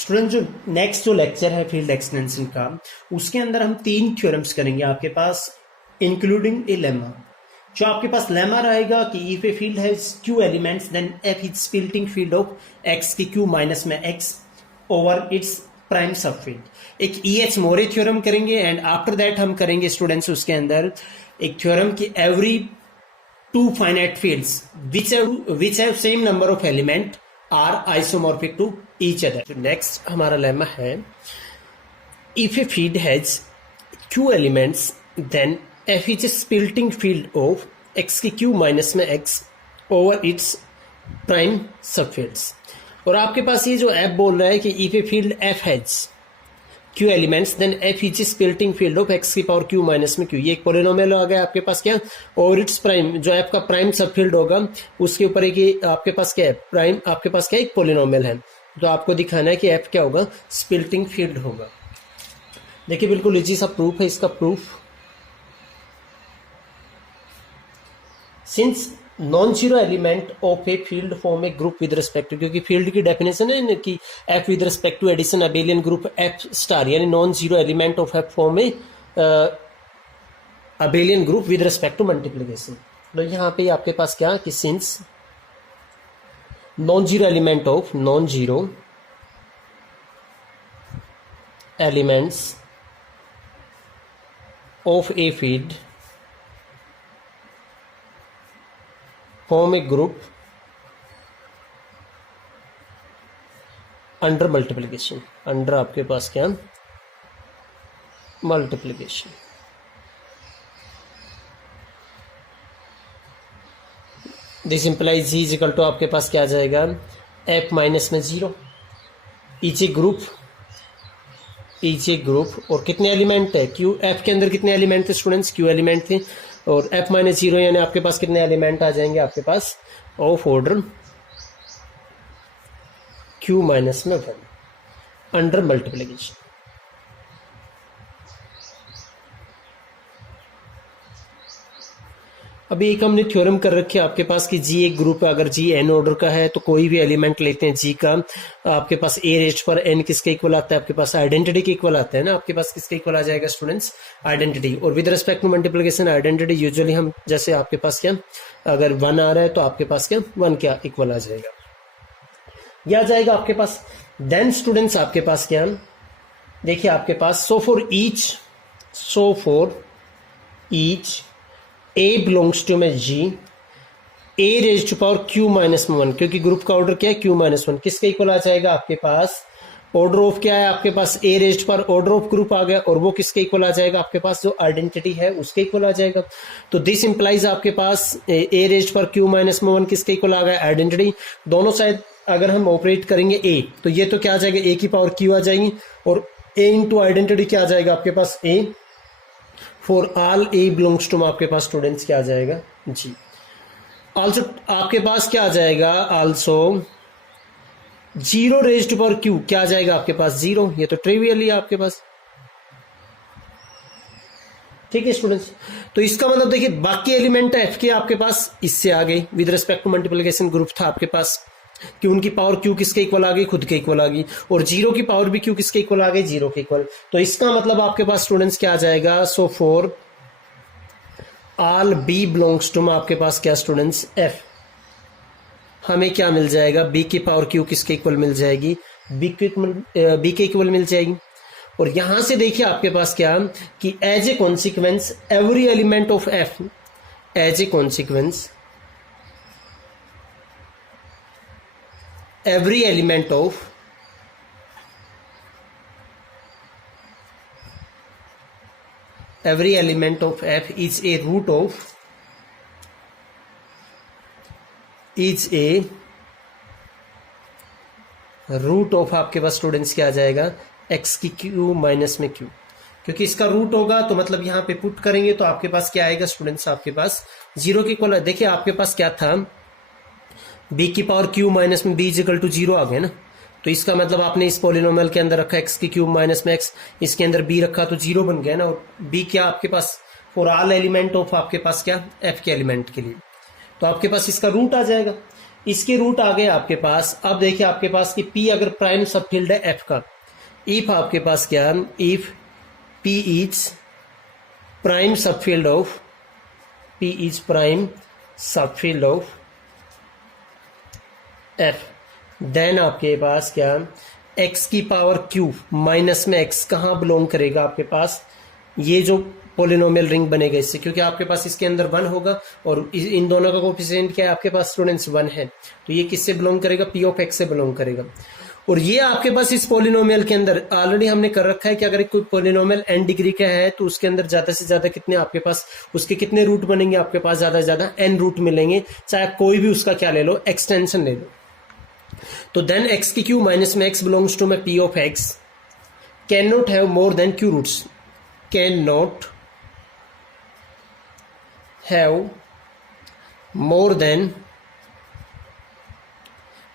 Student जो next जो lecture है फील्ड एक्सटेंशन का, उसके अंदर हम 3 थ्योरम्स करेंगे आपके पास, इंक्लूडिंग ए लेमा। जो आपके पास लेमा रहेगा कि if a field has q elements then f is splitting field of x की q माइनस में x over its prime subfield. एक EH मोरे थ्योरम करेंगे एंड आफ्टर दैट हम करेंगे स्टूडेंट्स उसके अंदर एक थ्योरम की every 2 finite fields which have same number of element are isomorphic to each other. Next हमारा लेमा है, if a field has q elements then f is a splitting field of x की q minus में x over its prime सबफील्ड्स। और आपके पास ये जो f बोल रहा है कि if a field f has q elements then f is a splitting field of x की पावर q माइनस में q। ये एक पोलिनोमियल आ गया आपके पास क्या, ओवर इट्स प्राइम, जो f का प्राइम सबफील्ड होगा उसके ऊपर एक आपके पास क्या है, प्राइम आपके पास क्या एक पोलिनोमियल है। तो आपको दिखाना है कि f क्या होगा, स्प्लिटिंग फील्ड होगा। देखिए बिल्कुल इजी सा प्रूफ है इसका। Proof, since non zero element of a field form a group with respect to, क्योंकि फील्ड की डेफिनेशन है कि F with respect to addition abelian group F star, यानी non zero element of F form a abelian group with respect to multiplication. तो यहाँ पे आपके पास क्या कि since non zero element of non zero elements of a field form a group under multiplication, under आपके पास क्या multiplication. This implies G is equal to आपके पास क्या आ जाएगा, f माइनस में 0 इच ए ग्रुप और कितने एलिमेंट है q, f के अंदर कितने एलिमेंट थे स्टूडेंट्स, q एलिमेंट थे और f माइनस 0 यानी आपके पास कितने एलिमेंट आ जाएंगे आपके पास ऑफ ऑर्डर q माइनस में 1 अंडर मल्टीप्लिकेशन। अभी एक हमने थ्योरम कर रखी है आपके पास कि g एक ग्रुप है, अगर g n ऑर्डर का है तो कोई भी एलिमेंट लेते हैं g का, आपके पास a रेस्ट पर n किसके इक्वल आता है, आपके पास आइडेंटिटी के इक्वल आता है ना, आपके पास किसके इक्वल आ जाएगा स्टूडेंट्स, आइडेंटिटी। और with respect to multiplication identity usually हम जैसे आपके पास क्या, अगर 1 आ रहा है तो आपके पास क्या 1 क्या इक्वल आ जाएगा, यह आ जाएगा आपके पास। देन स्टूडेंट्स आपके पास क्या, देखिए आपके पास so for each a belongs to में g a raise to power q minus 1, क्योंकि ग्रुप का ऑर्डर क्या है q माइनस 1, किसके इक्वल आ जाएगा आपके पास, ऑर्डर ऑफ क्या है आपके पास a रेज पर ऑर्डर ऑफ ग्रुप आ गया और वो किसके इक्वल आ जाएगा आपके पास, जो आइडेंटिटी है उसके इक्वल आ जाएगा। तो दिस इंप्लाइज आपके पास a रेज पर q माइनस 1 किसके इक्वल आ गया, आइडेंटिटी। दोनों साइड अगर हम ऑपरेट करेंगे a तो ये तो क्या आ जाएगा a की पावर q आ जाएगी और a इंटू आइडेंटिटी क्या आ जाएगा आपके पास a, for all a belongs to आपके पास स्टूडेंट्स क्या आ जाएगा जी। ऑल्सो आपके पास क्या आ जाएगा, also 0 raise to power q क्या आ जाएगा आपके पास 0, ये तो ट्रिवियल ही आपके पास, ठीक है स्टूडेंट्स। तो इसका मतलब देखिए बाकी एलिमेंट f के आपके पास इससे आ गई, with respect to multiplication group था आपके पास कि उनकी पावर q किसके इक्वल आ गई, खुद के इक्वल आ गई, और 0 की पावर भी q किसके इक्वल आ गई, 0 के इक्वल। तो इसका मतलब आपके पास स्टूडेंट्स क्या आ जाएगा, so for all b belongs to आपके पास क्या स्टूडेंट्स f, हमें क्या मिल जाएगा, b की पावर q किसके इक्वल मिल जाएगी, b के इक्वल मिल जाएगी। और यहां से देखिए आपके पास क्या कि as a consequence every element of f, as a consequence every element of f is a root of आपके पास स्टूडेंट्स क्या आ जाएगा, x की q माइनस में q, क्योंकि इसका रूट होगा तो मतलब यहाँ पे पुट करेंगे तो आपके पास क्या आएगा स्टूडेंट्स, आपके पास 0 के इक्वल। देखिए आपके पास क्या था, b की पावर q माइनस में b इज इक्वल टू 0 आ गया ना, तो इसका मतलब आपने इस पोलिनोमियल के अंदर रखा x की क्यूब माइनस में x, इसके अंदर b रखा तो 0 बन गया ना, और b क्या आपके पास फॉर ऑल एलिमेंट ऑफ आपके पास क्या f के एलिमेंट के लिए, तो आपके पास इसका रूट आ जाएगा। इसके रूट आ गए आपके पास। अब देखिए आपके पास कि पी अगर प्राइम सब फील्ड है एफ का, इफ आपके पास क्या है, इफ पी इज प्राइम सब field of, P is prime सब फील्ड ऑफ एफ, देन आपके पास क्या, एक्स की पावर क्यू माइनस में एक्स कहाँ बिलोंग करेगा आपके पास, ये जो पोलिनोमियल रिंग बनेगा इससे, क्योंकि आपके पास इसके अंदर वन होगा और इन दोनों का कोफिशिएंट क्या है आपके पास स्टूडेंट्स वन है, तो ये किससे बिलोंग करेगा, पी ऑफ एक्स से बिलोंग करेगा। और ये आपके पास इस पोलिनोमियल के अंदर ऑलरेडी हमने कर रखा है कि अगर कोई पोलिनोमियल एन डिग्री का है तो उसके अंदर ज्यादा से ज्यादा कितने आपके पास उसके कितने रूट बनेंगे, आपके पास ज्यादा से ज्यादा एन रूट मिलेंगे, चाहे कोई भी उसका क्या ले लो, एक्सटेंशन ले लो। तो देन एक्स की क्यू माइनस में एक्स बिलोंग्स टू में P of X cannot have more than Q roots, cannot have more than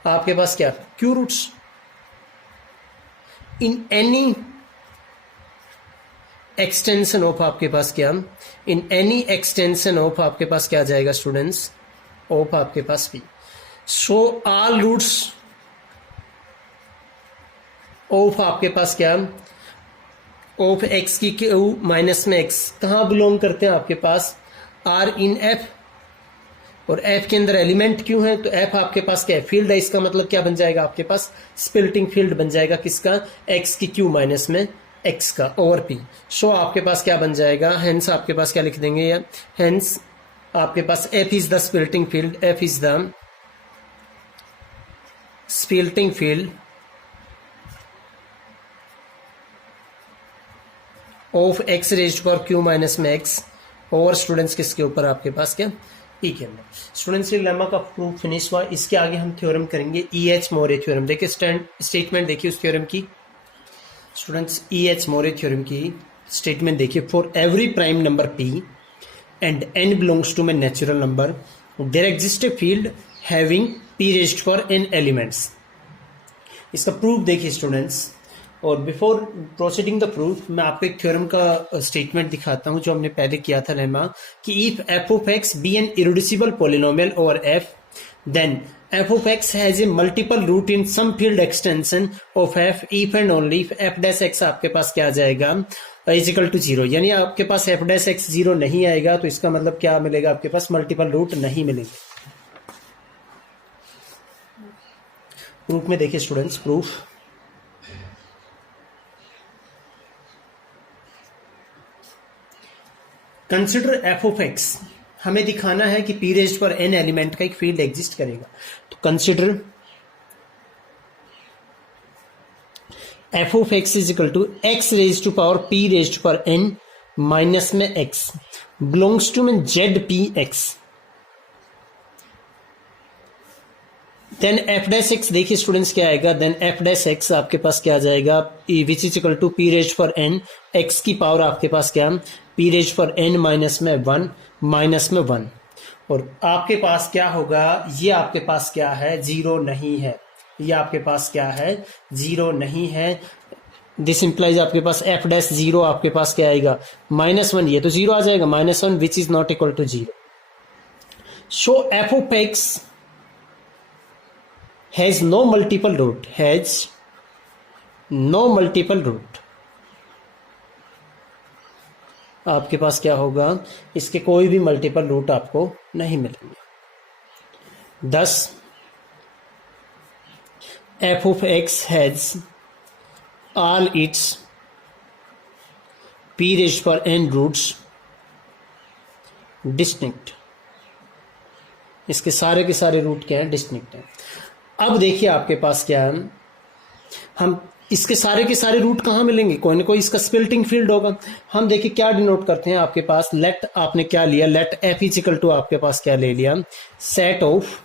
आपके पास क्या, Q roots in any extension of आपके पास क्या, इन एनी एक्सटेंशन ऑफ आपके पास क्या आ जाएगा स्टूडेंट्स, ऑफ आपके पास P. So all roots of आपके पास क्या, ऑफ एक्स की क्यू माइनस में एक्स कहां बिलोंग करते हैं आपके पास, आर इन एफ, और एफ के अंदर एलिमेंट क्यों है, तो एफ आपके पास क्या है, फील्ड है, इसका मतलब क्या बन जाएगा आपके पास, स्प्लिटिंग फील्ड बन जाएगा किसका, एक्स की क्यू माइनस में एक्स का ओवर पी। सो आपके पास क्या बन जाएगा, हेंस आपके पास क्या लिख देंगे, या हेंस आपके पास F is the splitting field, F is the splitting field of X raised power Q minus में एक्स ओवर स्टूडेंट्स किसके ऊपर आपके पास क्या, ई के अंदर। स्टूडेंट्स ये लेमा का प्रूफ फिनिश हुआ। इसके आगे हम थ्योरम करेंगे ई एच मोरे थ्योरम। देखिए स्टेटमेंट देखिए उस थ्योरम की students, E H Moore theorem की स्टेटमेंट देखिए, for every prime number P and N belongs to my natural number there exist a field having P raised for N elements. इसका proof देखिए students, और before proceeding the proof मैं आपको एक theorem का statement दिखाता हूं जो हमने पहले किया था लेमा, कि if F of X be an irreducible polynomial over F then F of X has a multiple root in some field extension of F if and only if F dash X आपके पास क्या आ जाएगा, is equal to zero. यानी आपके पास F dash X zero नहीं आएगा तो इसका मतलब क्या मिलेगा, आपके पास मल्टीपल रूट नहीं मिलेंगे। प्रूफ में देखिए students, proof consider f of x, हमें दिखाना है कि पी रेज्ड पर एन एलिमेंट का एक फील्ड एग्जिस्ट करेगा। तो consider f of x is equal to x raised to power p raised पर एन माइनस में एक्स बिलोंग्स टू में z p x. Then f dash x देखिए students क्या आएगा, देन एफ डैश एक्स आपके पास क्या आ जाएगा, which is equal to p raised for n, x की पावर आपके पास क्या, p raised for n minus में वन माइनस में वन, और आपके पास क्या होगा, ये आपके पास क्या है, जीरो नहीं है, ये आपके पास क्या है, जीरो नहीं है। दिस इंप्लाइज आपके पास एफ डैश जीरो आपके पास क्या आएगा, माइनस वन, ये तो जीरो आ जाएगा, minus one which is not equal to zero. So f of x has no multiple root, has no multiple root, आपके पास क्या होगा, इसके कोई भी मल्टीपल रूट आपको नहीं मिलेंगे। thus f of x has all its p raised to power n roots distinct, इसके सारे के सारे रूट क्या हैं, डिस्टिंक्ट हैं। अब देखिए आपके पास क्या है, हम इसके सारे के सारे रूट कहां मिलेंगे, कोई ना कोई इसका स्प्लिटिंग फील्ड होगा। हम देखिए क्या डिनोट करते हैं, आपके पास लेट आपने क्या लिया, let f is equal to आपके पास क्या ले लिया, set of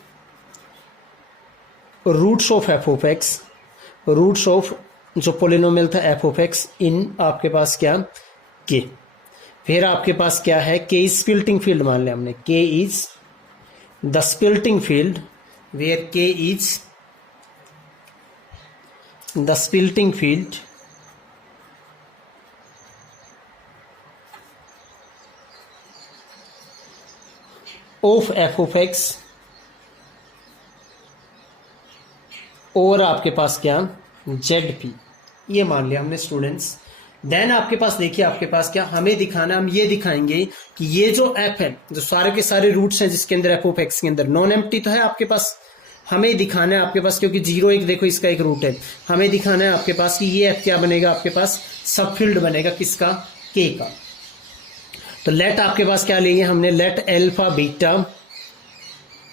roots of f of x, roots of जो पोलिनोमियल था एफ ऑफ एक्स इन आपके पास क्या के, फिर आपके पास क्या है, के इज स्प्लिटिंग फील्ड मान लिया हमने, के is the splitting field where K is the splitting field of f of x और आपके पास क्या ZP, ये मान लिया हमने स्टूडेंट्स। देन आपके पास देखिए, आपके पास क्या हमें दिखाना, हम ये दिखाएंगे कि ये जो f है, जो सारे के सारे रूट्स हैं जिसके अंदर f ऑफ x के अंदर नॉन एम्प्टी तो है आपके पास, हमें दिखाना है आपके पास, क्योंकि 0 1 देखो इसका एक रूट है, हमें दिखाना है आपके पास कि ये f क्या बनेगा आपके पास, सब फील्ड बनेगा किसका, k का। तो लेट आपके पास क्या लेंगे हमने, let alpha beta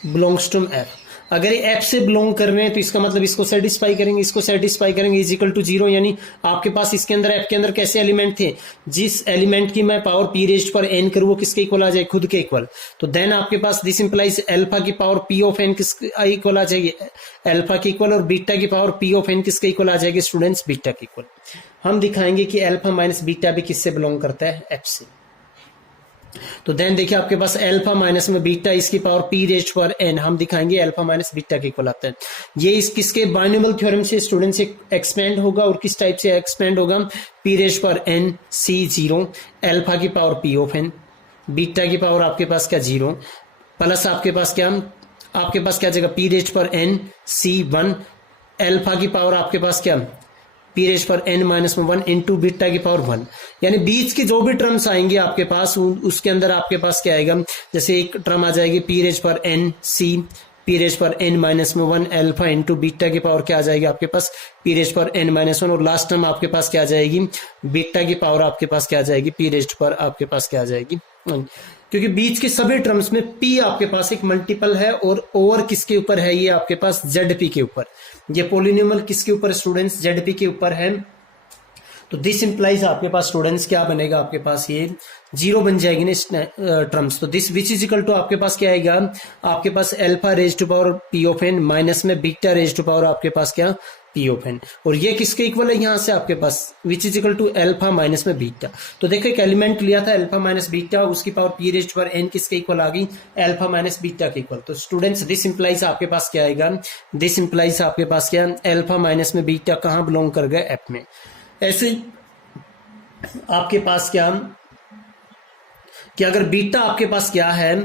belongs to f। अगर ये f से बिलोंग कर रहे हैं तो इसका मतलब इसको सेटिस्फाई करेंगे, इसको सेटिस्फाई करेंगे, इज इक्वल टू 0, यानी आपके पास इसके अंदर f के अंदर कैसे एलिमेंट थे, जिस एलिमेंट की मैं पावर p रेज्ड पर n करूँ वो किसके इक्वल आ जाए, खुद के इक्वल। तो देन आपके पास दिस इंप्लाइज अल्फा की पावर p ऑफ n किसके इक्वल आ जाएगी, अल्फा की इक्वल, और बीटा की पावर p ऑफ n किसके इक्वल आ जाएगी स्टूडेंट्स, बीटा की इक्वल। हम दिखाएंगे कि अल्फा माइनस बीटा भी किससे बिलोंग करता है, f से। तो देन देखिए आपके पास अल्फा माइनस में बीटा इसकी पावर p रेज्ड पर n, हम दिखाएंगे अल्फा माइनस बीटा के इक्वल आता है। ये इस किसके बाइनोमियल थ्योरम से स्टूडेंट से एक्सपेंड होगा, और किस टाइप से एक्सपेंड होगा, p रेज्ड पर n c0, अल्फा की power p of n, beta की पावर आपके पास क्या 0, प्लस आपके पास क्या जगह p रेज्ड पर n c1, अल्फा की पावर आपके पास क्या p रेज्ड पर n माइनस 1 इंटू बीटा की पावर 1। यानी बीच के जो भी टर्म्स आएंगे आपके पास उसके अंदर आपके पास क्या आएगा, जैसे एक टर्म आ जाएगी p रेज्ड पर n c, p रेज्ड पर n minus 1 alpha into beta की पावर क्या आ जाएगी आपके पास, p रेज्ड पर n माइनस 1, और लास्ट टर्म आपके पास क्या आ जाएगी, बीटा की पावर आपके पास क्या आ जाएगी, p रेज्ड पर आपके पास क्या आ जाएगी, क्योंकि बीच के सभी टर्म्स में p आपके पास एक मल्टीपल है, और ओवर किसके ऊपर है, ये आपके पास ZP के ऊपर। ये पोलिनोमियल किसके ऊपर स्टूडेंट्स, ZP के ऊपर है। तो दिस इंप्लाइज आपके पास स्टूडेंट्स क्या बनेगा आपके पास, ये 0 बन जाएगी ना इस टर्म्स। तो this which is equal to आपके पास क्या आएगा, आपके पास alpha raised to power p of n minus में बीटा रेज्ड टू पावर आपके पास क्या p ऑफ n, और ये किसके इक्वल है यहां से आपके पास, which is equal to alpha minus में बीटा। तो देखो एक एलिमेंट लिया था अल्फा माइनस बीटा, उसकी पावर p रेज्ड पर n किसके इक्वल आ गई, अल्फा माइनस बीटा के इक्वल। तो स्टूडेंट्स दिस इंप्लाइज आपके पास क्या आएगा, दिस इंप्लाइज आपके पास क्या, अल्फा माइनस में बीटा कहां बिलोंग कर गए, f में। ऐसे आपके पास क्या कि अगर बीटा आपके पास क्या है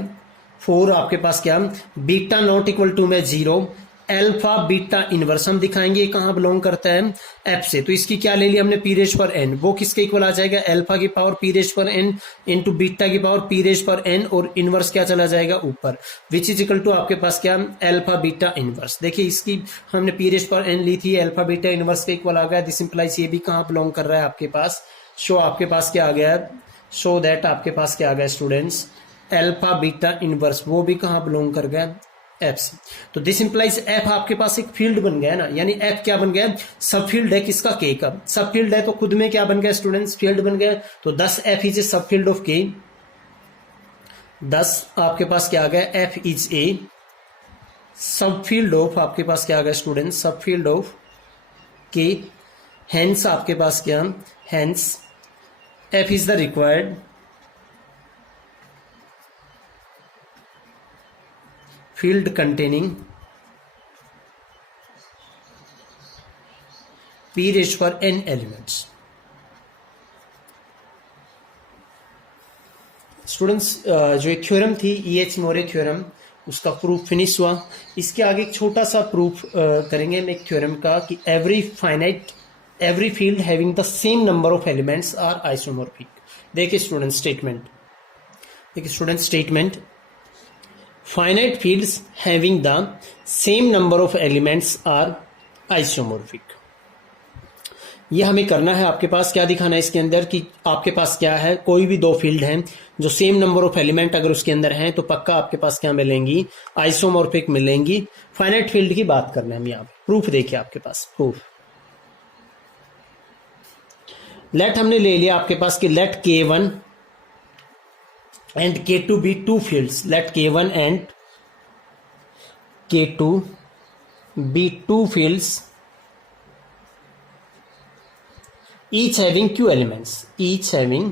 4, आपके पास क्या बीटा नॉट इक्वल टू में 0, अल्फा बीटा इनवर्स हम दिखाएंगे कहां बिलोंग करता है, f से। तो इसकी क्या ले लिया हमने p रेज्ड पर n, वो किसके इक्वल आ जाएगा, अल्फा की पावर p रेज्ड पर n इंटू बीटा की पावर p रेज्ड पर n, और इनवर्स क्या चला जाएगा ऊपर, विच इज इक्वल टू आपके पास क्या अल्फा बीटा इनवर्स। देखिए इसकी हमने p रेज्ड पर n ली थी, अल्फा बीटा इनवर्स के इक्वल आ गया। दिस इंप्लाइज ये भी कहां बिलोंग कर रहा है आपके पास, शो आपके पास क्या आ गया, शो दैट आपके पास क्या आ गया स्टूडेंट्स, अल्फा बीटा इनवर्स, वो भी कहां बिलोंग कर गया, f से। तो दिस इंप्लाइज f आपके पास एक फील्ड बन गया ना, यानी f क्या बन गया, सब फील्ड है किसका, k का। सब फील्ड है तो खुद में क्या बन गया स्टूडेंट्स, फील्ड बन गया। तो 10 f इज ए सब फील्ड ऑफ k, 10 आपके पास क्या आ गया, f इज ए सब फील्ड ऑफ आपके पास क्या आ गया स्टूडेंट्स, सब फील्ड ऑफ k। हेंस आपके पास क्या, hence f is the required field containing p raised for n elements। Students जो एक थ्योरम थी EH मोरे थ्योरम, उसका प्रूफ फिनिश हुआ। इसके आगे एक छोटा सा प्रूफ करेंगे हम एक थ्योरम का कि every field having the same number of elements are isomorphic। देखिए student statement, finite fields having the same number of elements are isomorphic। ये हमें करना है, आपके पास क्या दिखाना है इसके अंदर कि आपके पास क्या है, कोई भी दो फील्ड हैं जो सेम नंबर ऑफ एलिमेंट अगर उसके अंदर हैं तो पक्का आपके पास क्या मिलेंगी, आइसोमॉर्फिक मिलेंगी। फाइनाइट फील्ड की बात करना है हम यहाँ पे। प्रूफ देखिए आपके पास, प्रूफ लेट हमने ले लिया आपके पास कि let K1 and K2 be two fields, let K1 and K2 be two fields each having q elements, each having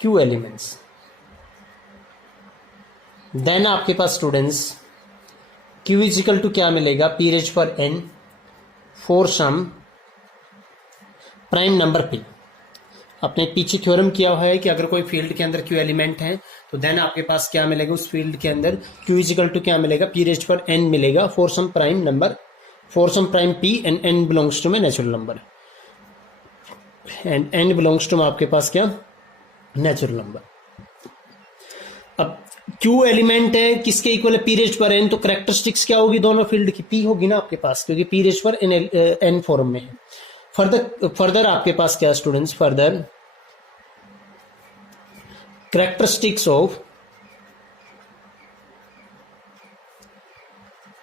q elements। Then आपके पास students q is equal to क्या मिलेगा, p रेज पर n for some prime number p। आपने पीछे theorem किया हुआ है कि अगर कोई फील्ड के अंदर क्यू एलिमेंट है तो देन आपके पास क्या मिलेगा, उस फील्ड के अंदर क्यू इज इक्वल टू क्या मिलेगा, पी रेज्ड पर एन मिलेगा for some prime number, for some prime P and N belongs to में natural number, and N belongs to में आपके पास क्या, नेचुरल नंबर। अब क्यू एलिमेंट है किसके इक्वल है, पी रेज्ड पर एन, तो कैरेक्टरिस्टिक्स क्या होगी दोनों फील्ड की, पी होगी ना आपके पास, क्योंकि पी रेज्ड पर एन फॉर्म में है। फर्दर आपके पास क्या students, further characteristics of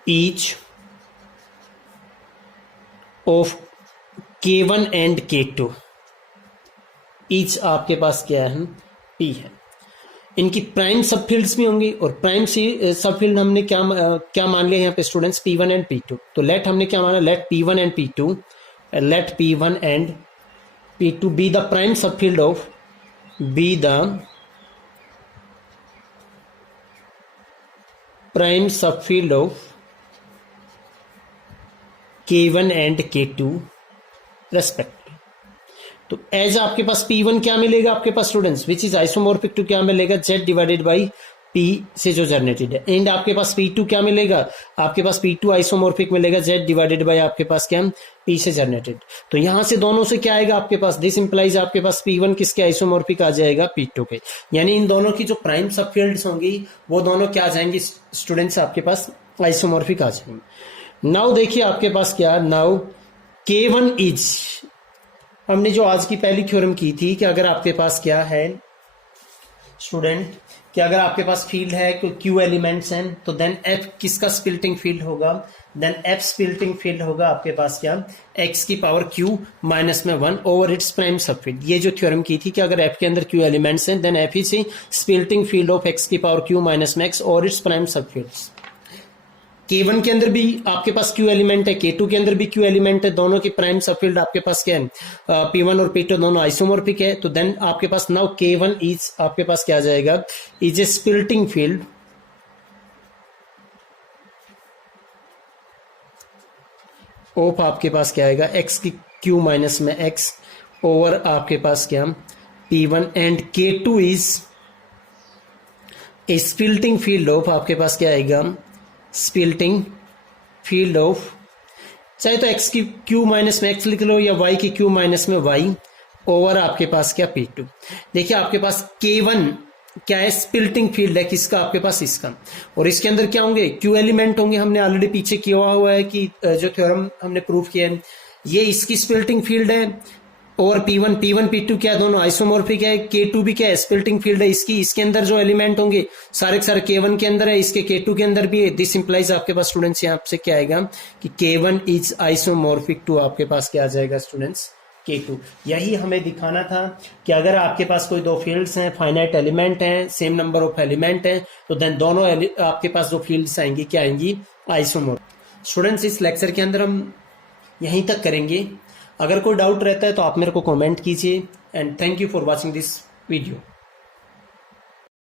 each of K1 and K2, each आपके पास क्या है, P है। इनकी प्राइम सब फील्ड्स भी होंगी, और प्राइम सब फील्ड हमने क्या मान लिया यहाँ पे स्टूडेंट्स, P1 एंड P2। तो लेट हमने क्या माना, let P1 and P2, let P1 and P2 be the prime subfield of, be the prime subfield of K1 and K2 respectively। तो एज आपके पास P1 क्या मिलेगा आपके पास students, which is isomorphic to क्या मिलेगा, Z डिवाइडेड बाई P से जो जनरेटेड है, एंड आपके पास P2 क्या मिलेगा, आपके पास P2 आइसोमॉर्फिक मिलेगा Z डिवाइडेड बाई आपके पास क्या, P से जनरेटेड। तो यहां से दोनों से क्या आएगा आपके पास, दिस इंप्लाइज आपके पास P1 किसके आइसोमॉर्फिक आ जाएगा, P2 के, यानी इन दोनों की जो प्राइम सब फील्ड्स होंगी वो दोनों क्या आ जाएंगी स्टूडेंट्स, आपके पास आइसोमॉर्फिक आ जाएंगे। नाउ देखिए आपके पास क्या, नाउ K1 इज, हमने जो आज की पहली थ्योरम की थी कि अगर आपके पास क्या है स्टूडेंट, कि अगर आपके पास फील्ड है क्यू एलिमेंट्स हैं तो देन एफ किसका स्प्लिटिंग फील्ड होगा, देन एफ स्प्लिटिंग फील्ड होगा आपके पास क्या, एक्स की पावर क्यू माइनस में 1 ओवर इट्स प्राइम सबफील्ड। ये जो थ्योरम की थी कि अगर एफ के अंदर क्यू एलिमेंट्स हैं then f is splitting field of x की पावर क्यू माइनस में एक्स और इट्स प्राइम सबफील्ड्स। K1 के अंदर भी आपके पास क्यू एलिमेंट है, K2 के अंदर भी क्यू एलिमेंट है, दोनों की प्राइम सबफील्ड आपके पास क्या है, P1 और P2 दोनों आइसोमॉर्फिक है। तो देन आपके पास नाउ K1 इज आपके पास क्या आ जाएगा, is a splitting field of आपके पास क्या आएगा, x की क्यू माइनस में x ओवर आपके पास क्या P1, and K2 is a splitting field of आपके पास क्या आएगा, स्प्लिटिंग फील्ड ऑफ, चाहे तो x की क्यू माइनस में x लिख लो या y की क्यू माइनस में y ओवर आपके पास क्या P2। देखिए आपके पास K1 क्या है, स्प्लिटिंग फील्ड है किसका, आपके पास इसका, और इसके अंदर क्या होंगे, क्यू एलिमेंट होंगे। हमने ऑलरेडी पीछे किया हुआ है कि जो थ्योरम हमने प्रूव किया है ये इसकी स्प्लिटिंग फील्ड है, और P1 P2 क्या दोनों आइसोमॉर्फिक है, K2 भी क्या है स्प्लिटिंग फील्ड है इसकी, इसके अंदर जो एलिमेंट होंगे सारे के सारे K1 के अंदर है, इसके K2 के अंदर भी है। दिस इंप्लाइज आपके पास स्टूडेंट्स यहाँ से क्या आएगा कि K1 इज आइसोमॉर्फिक टू आपके पास क्या आ जाएगा स्टूडेंट्स, K2। यही हमें दिखाना था कि अगर आपके पास कोई दो फील्ड्स हैं, फाइनाइट एलिमेंट हैं, सेम नंबर ऑफ एलिमेंट हैं, तो देन दोनों आपके पास जो फील्ड्स आएंगी क्या आएंगी, आइसोमॉर्फिक। स्टूडेंट्स इस लेक्चर के अंदर हम यहीं तक करेंगे। अगर कोई डाउट रहता है तो आप मेरे को कमेंट कीजिए, and thank you for watching this video.